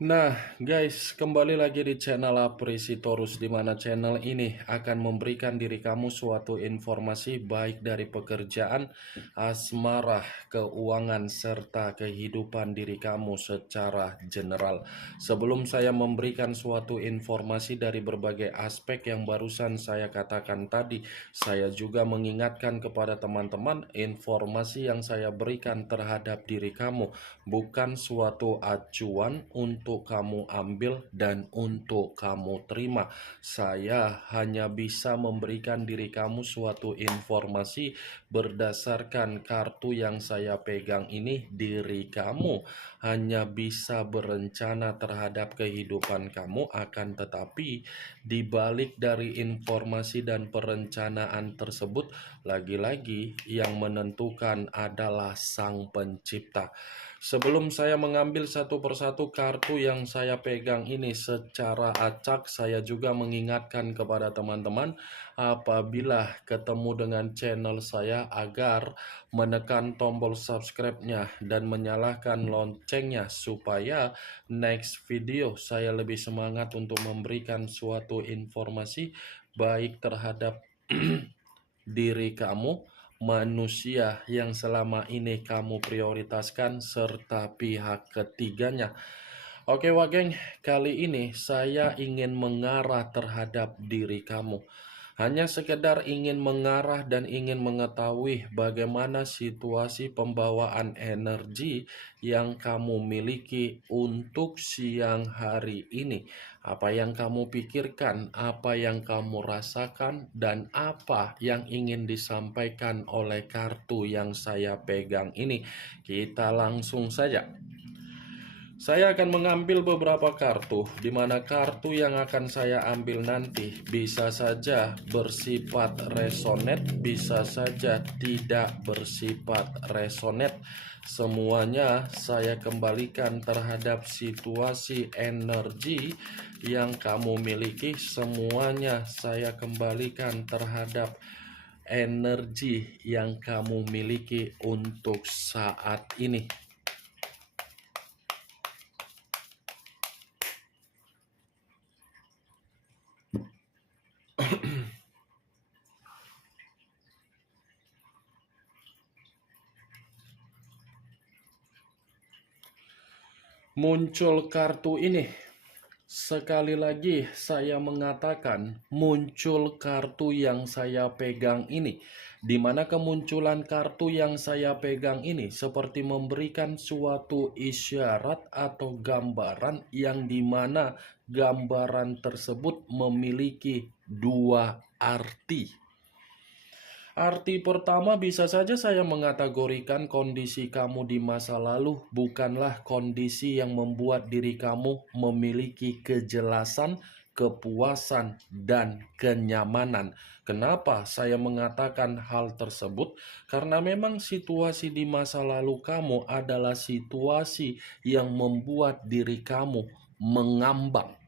Nah, guys, kembali lagi di channel Apresitorus, di mana channel ini akan memberikan diri kamu suatu informasi baik dari pekerjaan, asmara, keuangan, serta kehidupan diri kamu secara general. Sebelum saya memberikan suatu informasi dari berbagai aspek yang barusan saya katakan tadi, saya juga mengingatkan kepada teman-teman informasi yang saya berikan terhadap diri kamu bukan suatu acuan untuk kamu ambil dan untuk kamu terima. Saya hanya bisa memberikan diri kamu suatu informasi berdasarkan kartu yang saya pegang ini. Diri kamu hanya bisa berencana terhadap kehidupan kamu, akan tetapi di balik dari informasi dan perencanaan tersebut, lagi-lagi yang menentukan adalah Sang Pencipta. Sebelum saya mengambil satu persatu kartu yang saya pegang ini secara acak, saya juga mengingatkan kepada teman-teman apabila ketemu dengan channel saya agar menekan tombol subscribe-nya dan menyalakan loncengnya supaya next video saya lebih semangat untuk memberikan suatu informasi baik terhadap diri kamu, manusia yang selama ini kamu prioritaskan, serta pihak ketiganya. Oke Wageng, kali ini saya ingin mengarah terhadap diri kamu. Hanya sekedar ingin mengarah dan ingin mengetahui bagaimana situasi pembawaan energi yang kamu miliki untuk siang hari ini. Apa yang kamu pikirkan, apa yang kamu rasakan, dan apa yang ingin disampaikan oleh kartu yang saya pegang ini. Kita langsung saja. Saya akan mengambil beberapa kartu, di mana kartu yang akan saya ambil nanti bisa saja bersifat resonet, bisa saja tidak bersifat resonet. Semuanya saya kembalikan terhadap situasi energi yang kamu miliki. Semuanya saya kembalikan terhadap energi yang kamu miliki untuk saat ini. Muncul kartu ini. Sekali lagi saya mengatakan muncul kartu yang saya pegang ini. Di mana kemunculan kartu yang saya pegang ini seperti memberikan suatu isyarat atau gambaran yang dimana gambaran tersebut memiliki dua arti. Arti pertama, bisa saja saya mengategorikan kondisi kamu di masa lalu bukanlah kondisi yang membuat diri kamu memiliki kejelasan, kepuasan, dan kenyamanan. Kenapa saya mengatakan hal tersebut? Karena memang situasi di masa lalu kamu adalah situasi yang membuat diri kamu mengambang.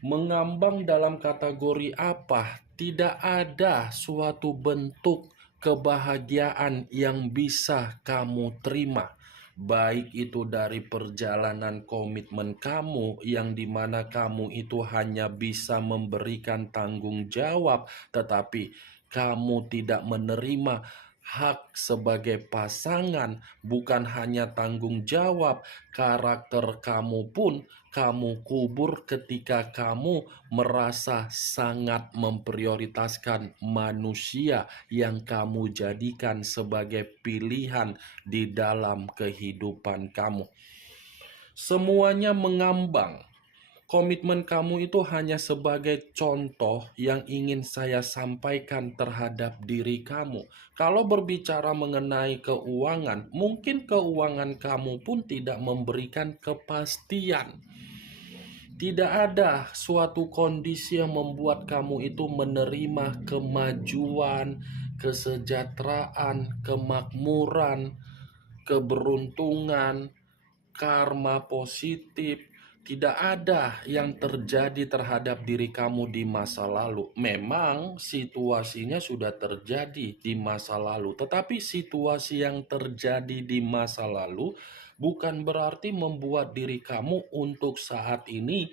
Mengambang dalam kategori apa? Tidak ada suatu bentuk kebahagiaan yang bisa kamu terima. Baik itu dari perjalanan komitmen kamu yang dimana kamu itu hanya bisa memberikan tanggung jawab, tetapi kamu tidak menerima hak sebagai pasangan. Bukan hanya tanggung jawab, karakter kamu pun kamu kubur ketika kamu merasa sangat memprioritaskan manusia yang kamu jadikan sebagai pilihan di dalam kehidupan kamu. Semuanya mengambang. Komitmen kamu itu hanya sebagai contoh yang ingin saya sampaikan terhadap diri kamu. Kalau berbicara mengenai keuangan, mungkin keuangan kamu pun tidak memberikan kepastian. Tidak ada suatu kondisi yang membuat kamu itu menerima kemajuan, kesejahteraan, kemakmuran, keberuntungan, karma positif. Tidak ada yang terjadi terhadap diri kamu di masa lalu. Memang situasinya sudah terjadi di masa lalu, tetapi situasi yang terjadi di masa lalu bukan berarti membuat diri kamu untuk saat ini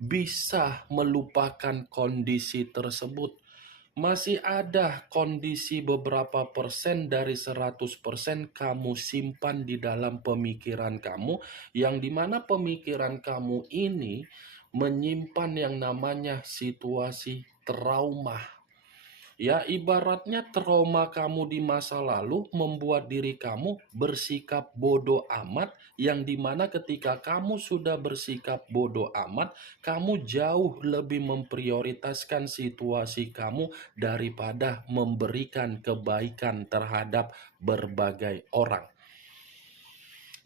bisa melupakan kondisi tersebut. Masih ada kondisi beberapa persen dari 100% kamu simpan di dalam pemikiran kamu, yang dimana pemikiran kamu ini menyimpan yang namanya situasi trauma. Ya, ibaratnya trauma kamu di masa lalu membuat diri kamu bersikap bodoh amat, yang dimana ketika kamu sudah bersikap bodoh amat, kamu jauh lebih memprioritaskan situasi kamu daripada memberikan kebaikan terhadap berbagai orang.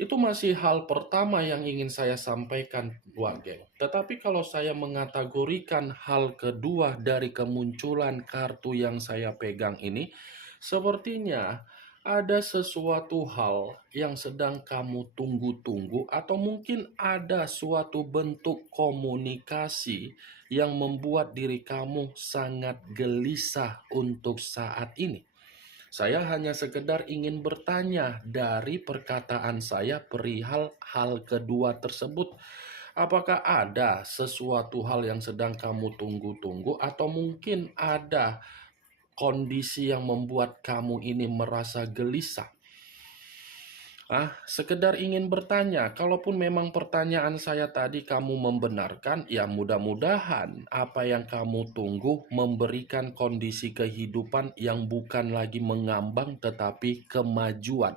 Itu masih hal pertama yang ingin saya sampaikan, geng. Tetapi kalau saya mengategorikan hal kedua dari kemunculan kartu yang saya pegang ini, sepertinya ada sesuatu hal yang sedang kamu tunggu-tunggu, atau mungkin ada suatu bentuk komunikasi yang membuat diri kamu sangat gelisah untuk saat ini. Saya hanya sekedar ingin bertanya dari perkataan saya perihal hal kedua tersebut. Apakah ada sesuatu hal yang sedang kamu tunggu-tunggu, atau mungkin ada kondisi yang membuat kamu ini merasa gelisah? Sekedar ingin bertanya, kalaupun memang pertanyaan saya tadi kamu membenarkan, ya mudah-mudahan apa yang kamu tunggu memberikan kondisi kehidupan yang bukan lagi mengambang tetapi kemajuan.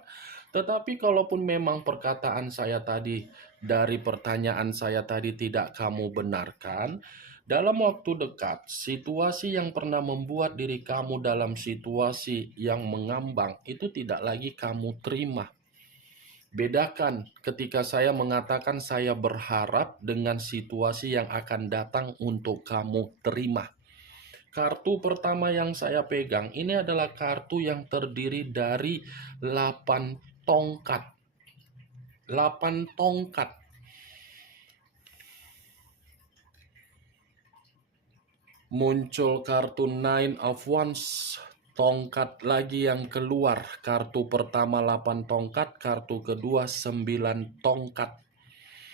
Tetapi kalaupun memang perkataan saya tadi, dari pertanyaan saya tadi tidak kamu benarkan, dalam waktu dekat, situasi yang pernah membuat diri kamu dalam situasi yang mengambang itu tidak lagi kamu terima. Bedakan ketika saya mengatakan saya berharap dengan situasi yang akan datang untuk kamu terima. Kartu pertama yang saya pegang ini adalah kartu yang terdiri dari 8 tongkat. 8 tongkat. Muncul kartu Nine of Wands. Tongkat lagi yang keluar. Kartu pertama 8 tongkat, kartu kedua 9 tongkat.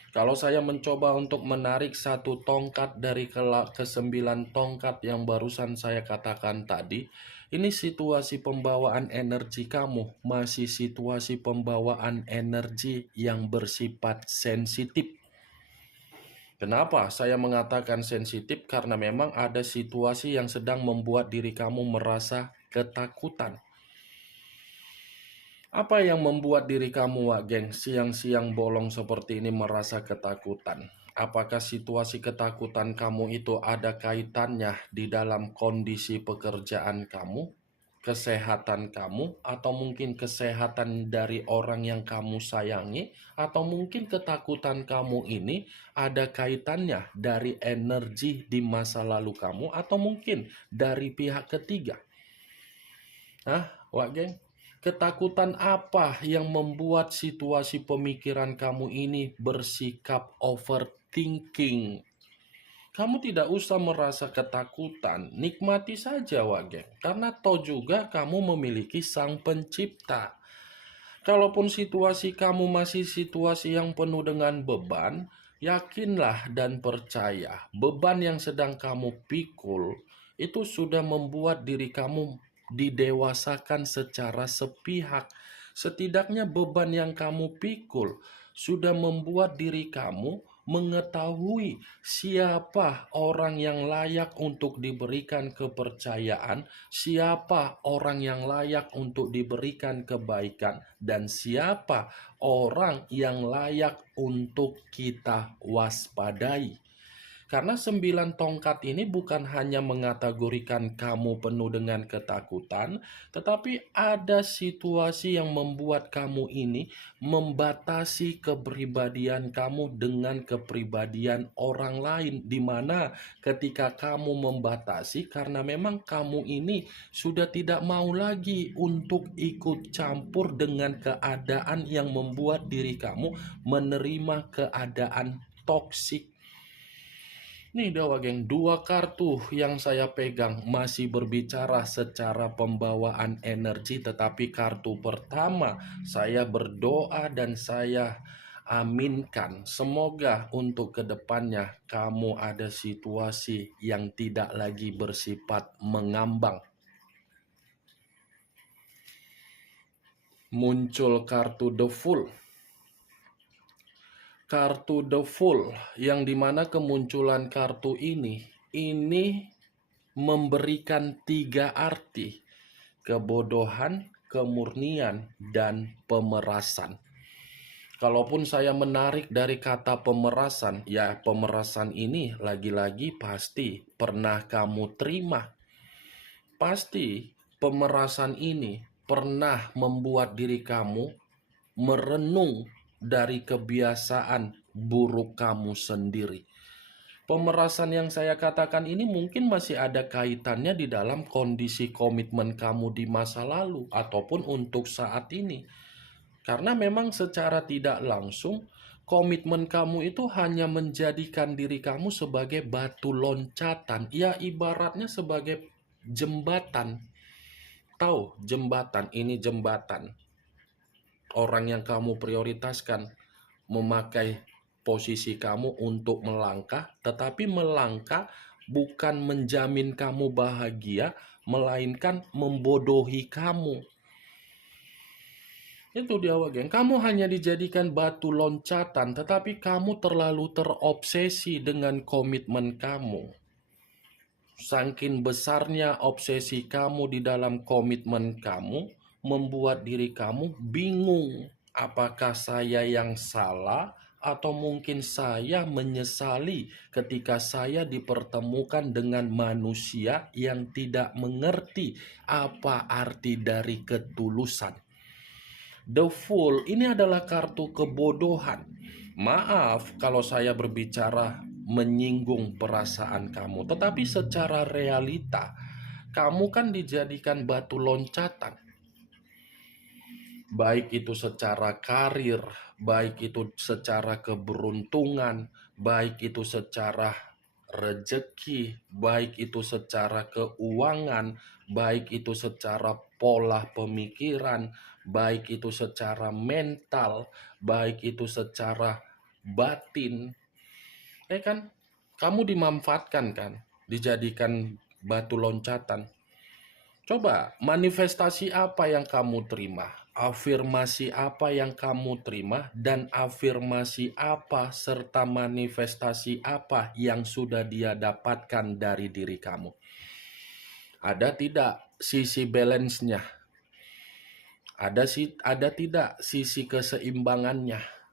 Kalau saya mencoba untuk menarik satu tongkat dari ke 9 tongkat yang barusan saya katakan tadi, ini situasi pembawaan energi kamu masih situasi pembawaan energi yang bersifat sensitif. Kenapa saya mengatakan sensitif? Karena memang ada situasi yang sedang membuat diri kamu merasa ketakutan. Apa yang membuat diri kamu, geng, siang-siang bolong seperti ini merasa ketakutan? Apakah situasi ketakutan kamu itu ada kaitannya di dalam kondisi pekerjaan kamu, kesehatan kamu, atau mungkin kesehatan dari orang yang kamu sayangi, atau mungkin ketakutan kamu ini ada kaitannya dari energi di masa lalu kamu, atau mungkin dari pihak ketiga? Geng? Ketakutan apa yang membuat situasi pemikiran kamu ini bersikap overthinking? Kamu tidak usah merasa ketakutan, nikmati saja, geng. Karena toh juga kamu memiliki sang pencipta. Kalaupun situasi kamu masih situasi yang penuh dengan beban, yakinlah dan percaya, beban yang sedang kamu pikul itu sudah membuat diri kamu didewasakan secara sepihak. Setidaknya beban yang kamu pikul sudah membuat diri kamu mengetahui siapa orang yang layak untuk diberikan kepercayaan, siapa orang yang layak untuk diberikan kebaikan, dan siapa orang yang layak untuk kita waspadai. Karena 9 tongkat ini bukan hanya mengategorikan kamu penuh dengan ketakutan, tetapi ada situasi yang membuat kamu ini membatasi kepribadian kamu dengan kepribadian orang lain, di mana ketika kamu membatasi karena memang kamu ini sudah tidak mau lagi untuk ikut campur dengan keadaan yang membuat diri kamu menerima keadaan toksik. Nih Dewa geng, dua kartu yang saya pegang masih berbicara secara pembawaan energi, tetapi kartu pertama saya berdoa dan saya aminkan. Semoga untuk kedepannya kamu ada situasi yang tidak lagi bersifat mengambang. Muncul kartu The Fool. Kartu The Fool yang dimana kemunculan kartu ini memberikan tiga arti: kebodohan, kemurnian, dan pemerasan. Kalaupun saya menarik dari kata pemerasan, ya pemerasan ini lagi-lagi pasti pernah kamu terima. Pasti pemerasan ini pernah membuat diri kamu merenung dari kebiasaan buruk kamu sendiri. Pemerasan yang saya katakan ini mungkin masih ada kaitannya di dalam kondisi komitmen kamu di masa lalu ataupun untuk saat ini. Karena memang secara tidak langsung komitmen kamu itu hanya menjadikan diri kamu sebagai batu loncatan. Ya ibaratnya sebagai jembatan. Tahu jembatan, ini jembatan. Orang yang kamu prioritaskan memakai posisi kamu untuk melangkah, tetapi melangkah bukan menjamin kamu bahagia, melainkan membodohi kamu. Itu dia geng, kamu hanya dijadikan batu loncatan, tetapi kamu terlalu terobsesi dengan komitmen kamu. Saking besarnya obsesi kamu di dalam komitmen kamu, membuat diri kamu bingung. Apakah saya yang salah? Atau mungkin saya menyesali ketika saya dipertemukan dengan manusia yang tidak mengerti apa arti dari ketulusan. The Fool ini adalah kartu kebodohan. Maaf kalau saya berbicara menyinggung perasaan kamu, tetapi secara realita kamu kan dijadikan batu loncatan. Baik itu secara karir, baik itu secara keberuntungan, baik itu secara rejeki, baik itu secara keuangan, baik itu secara pola pemikiran, baik itu secara mental, baik itu secara batin. Kan kamu dimanfaatkan kan, dijadikan batu loncatan. Coba manifestasi apa yang kamu terima, afirmasi apa yang kamu terima, dan afirmasi apa serta manifestasi apa yang sudah dia dapatkan dari diri kamu. Ada tidak sisi balance-nya? Ada tidak sisi keseimbangannya?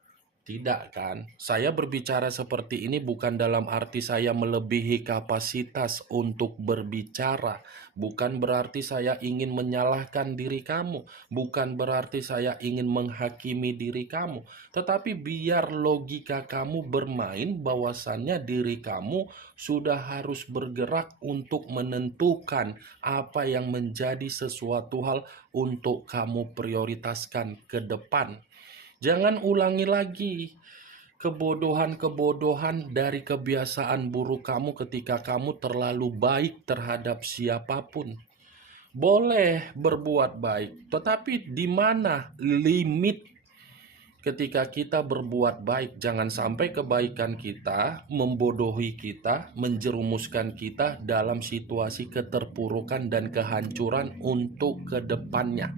Tidak kan? Saya berbicara seperti ini bukan dalam arti saya melebihi kapasitas untuk berbicara. Bukan berarti saya ingin menyalahkan diri kamu. Bukan berarti saya ingin menghakimi diri kamu. Tetapi biar logika kamu bermain bahwasannya diri kamu sudah harus bergerak untuk menentukan apa yang menjadi sesuatu hal untuk kamu prioritaskan ke depan. Jangan ulangi lagi kebodohan-kebodohan dari kebiasaan buruk kamu ketika kamu terlalu baik terhadap siapapun. Boleh berbuat baik, tetapi di mana limit ketika kita berbuat baik? Jangan sampai kebaikan kita membodohi kita, menjerumuskan kita dalam situasi keterpurukan dan kehancuran untuk kedepannya.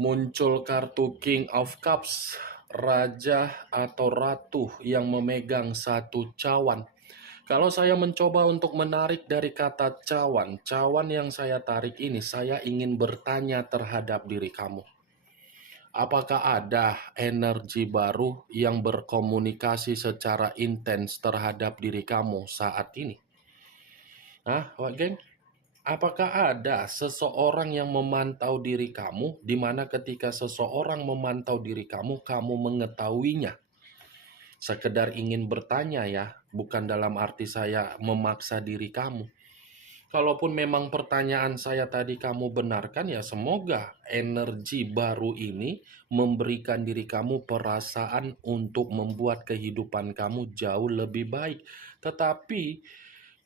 Muncul kartu King of Cups, raja atau ratu yang memegang satu cawan. Kalau saya mencoba untuk menarik dari kata cawan yang saya tarik ini, saya ingin bertanya terhadap diri kamu. Apakah ada energi baru yang berkomunikasi secara intens terhadap diri kamu saat ini? Wak geng? Apakah ada seseorang yang memantau diri kamu, di mana ketika seseorang memantau diri kamu, kamu mengetahuinya? Sekedar ingin bertanya ya, bukan dalam arti saya memaksa diri kamu. Kalaupun memang pertanyaan saya tadi kamu benarkan, ya semoga energi baru ini memberikan diri kamu perasaan untuk membuat kehidupan kamu jauh lebih baik. Tetapi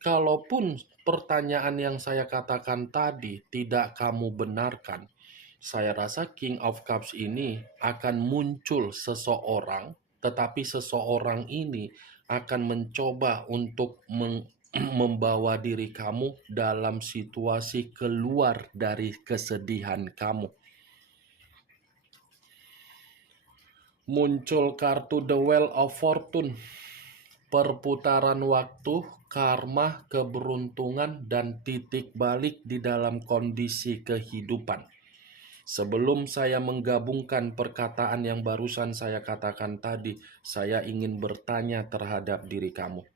kalaupun pertanyaan yang saya katakan tadi tidak kamu benarkan, saya rasa King of Cups ini akan muncul seseorang, tetapi seseorang ini akan mencoba untuk membawa diri kamu dalam situasi keluar dari kesedihan kamu. Muncul kartu The Wheel of Fortune, perputaran waktu, karma, keberuntungan, dan titik balik di dalam kondisi kehidupan. Sebelum saya menggabungkan perkataan yang barusan saya katakan tadi, saya ingin bertanya terhadap diri kamu.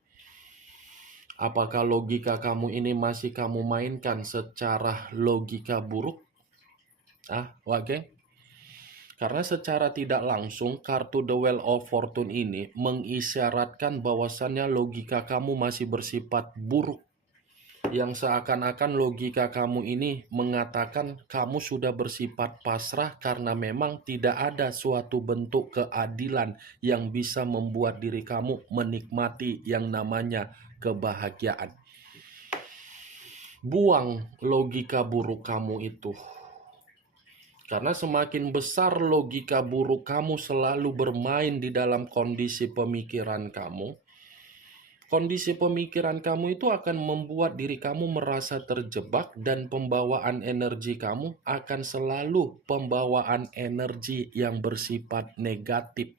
Apakah logika kamu ini masih kamu mainkan secara logika buruk? Wage? Karena secara tidak langsung, kartu The Wheel of Fortune ini mengisyaratkan bahwasannya logika kamu masih bersifat buruk. Yang seakan-akan logika kamu ini mengatakan kamu sudah bersifat pasrah karena memang tidak ada suatu bentuk keadilan yang bisa membuat diri kamu menikmati yang namanya kebahagiaan. Buang logika buruk kamu itu. Karena semakin besar logika buruk kamu selalu bermain di dalam kondisi pemikiran kamu, kondisi pemikiran kamu itu akan membuat diri kamu merasa terjebak, dan pembawaan energi kamu akan selalu pembawaan energi yang bersifat negatif.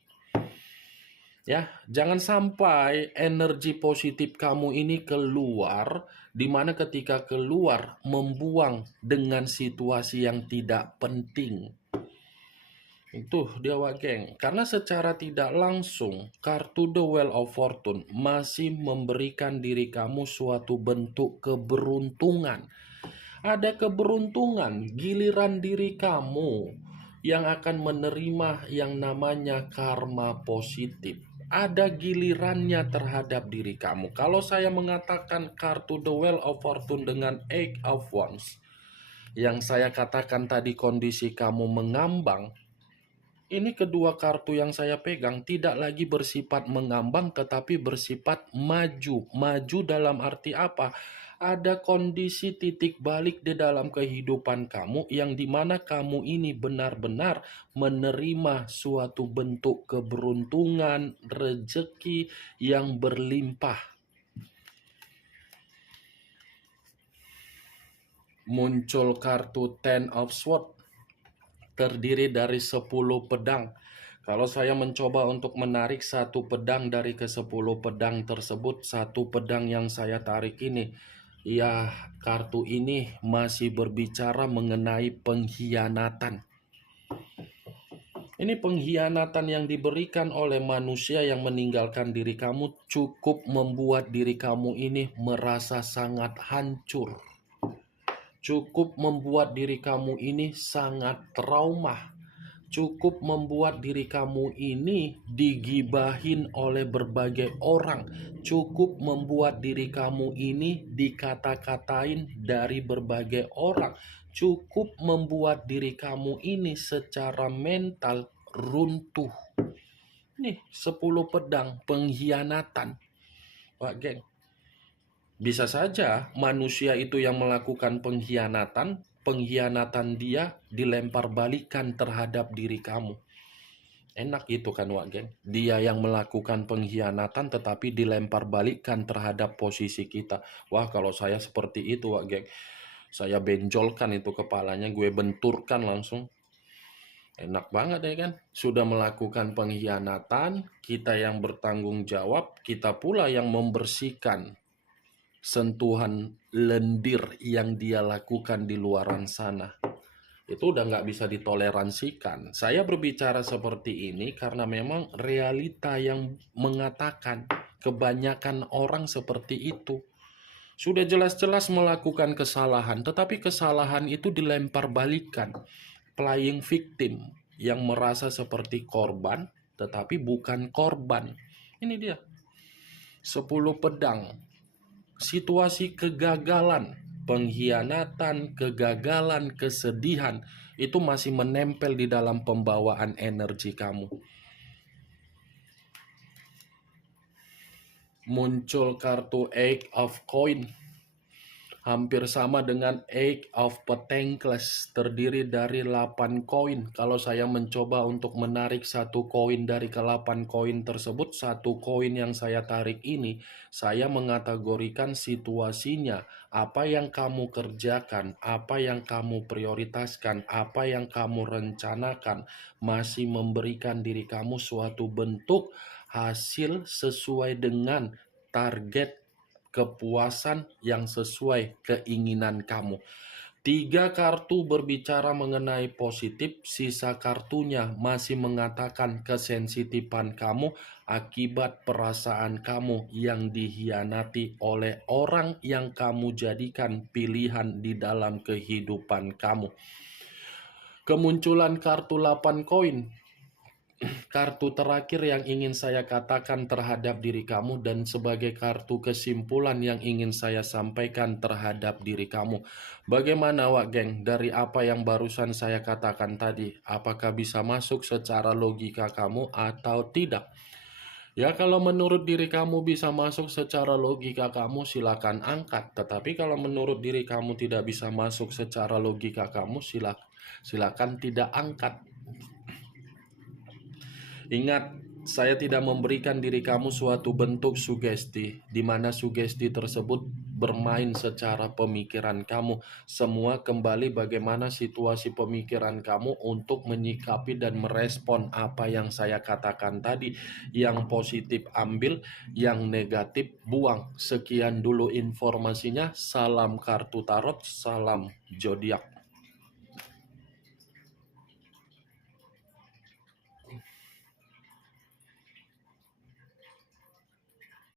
Ya, jangan sampai energi positif kamu ini keluar, di mana ketika keluar membuang dengan situasi yang tidak penting. Itu dia geng. Karena secara tidak langsung, kartu The Wheel of Fortune masih memberikan diri kamu suatu bentuk keberuntungan. Ada keberuntungan, giliran diri kamu yang akan menerima yang namanya karma positif. Ada gilirannya terhadap diri kamu. Kalau saya mengatakan kartu The Wheel of Fortune dengan Eight of Wands, yang saya katakan tadi kondisi kamu mengambang, ini kedua kartu yang saya pegang tidak lagi bersifat mengambang tetapi bersifat maju. Maju dalam arti apa? Ada kondisi titik balik di dalam kehidupan kamu yang dimana kamu ini benar-benar menerima suatu bentuk keberuntungan, rezeki yang berlimpah. Muncul kartu Ten of Swords, terdiri dari 10 pedang. Kalau saya mencoba untuk menarik satu pedang dari ke-10 pedang tersebut, satu pedang yang saya tarik ini, ya kartu ini masih berbicara mengenai pengkhianatan. Ini pengkhianatan yang diberikan oleh manusia yang meninggalkan diri kamu cukup membuat diri kamu ini merasa sangat hancur. Cukup membuat diri kamu ini sangat trauma. Cukup membuat diri kamu ini digibahin oleh berbagai orang. Cukup membuat diri kamu ini dikata-katain dari berbagai orang. Cukup membuat diri kamu ini secara mental runtuh. Nih, 10 pedang pengkhianatan. Pak geng, bisa saja manusia itu yang melakukan pengkhianatan dia dilempar balikan terhadap diri kamu. Enak itu kan Wak geng. Dia yang melakukan pengkhianatan tetapi dilempar balikan terhadap posisi kita. Wah, kalau saya seperti itu Wak geng, saya benjolkan itu kepalanya, gue benturkan langsung. Enak banget ya kan. Sudah melakukan pengkhianatan, kita yang bertanggung jawab, kita pula yang membersihkan sentuhan lendir yang dia lakukan di luaran sana. Itu udah nggak bisa ditoleransikan. Saya berbicara seperti ini karena memang realita yang mengatakan kebanyakan orang seperti itu. Sudah jelas-jelas melakukan kesalahan, tetapi kesalahan itu dilempar balikan. Playing victim, yang merasa seperti korban, tetapi bukan korban. Ini dia, 10 pedang. Situasi kegagalan, pengkhianatan, kegagalan, kesedihan, itu masih menempel di dalam pembawaan energi kamu. Muncul kartu Eight of Coin, hampir sama dengan Eight of Pentacles, terdiri dari 8 koin. Kalau saya mencoba untuk menarik satu koin dari ke-8 koin tersebut, satu koin yang saya tarik ini, saya mengategorikan situasinya, apa yang kamu kerjakan, apa yang kamu prioritaskan, apa yang kamu rencanakan, masih memberikan diri kamu suatu bentuk hasil sesuai dengan target kepuasan yang sesuai keinginan kamu. 3 kartu berbicara mengenai positif, sisa kartunya masih mengatakan kesensitifan kamu akibat perasaan kamu yang dikhianati oleh orang yang kamu jadikan pilihan di dalam kehidupan kamu. Kemunculan kartu 8 koin, kartu terakhir yang ingin saya katakan terhadap diri kamu dan sebagai kartu kesimpulan yang ingin saya sampaikan terhadap diri kamu. Bagaimana Wak Geng dari apa yang barusan saya katakan tadi? Apakah bisa masuk secara logika kamu atau tidak? Ya, kalau menurut diri kamu bisa masuk secara logika kamu, silakan angkat. Tetapi kalau menurut diri kamu tidak bisa masuk secara logika kamu, silakan tidak angkat. Ingat, saya tidak memberikan diri kamu suatu bentuk sugesti, di mana sugesti tersebut bermain secara pemikiran kamu. Semua kembali bagaimana situasi pemikiran kamu untuk menyikapi dan merespon apa yang saya katakan tadi. Yang positif ambil, yang negatif buang. Sekian dulu informasinya. Salam kartu tarot, salam zodiak.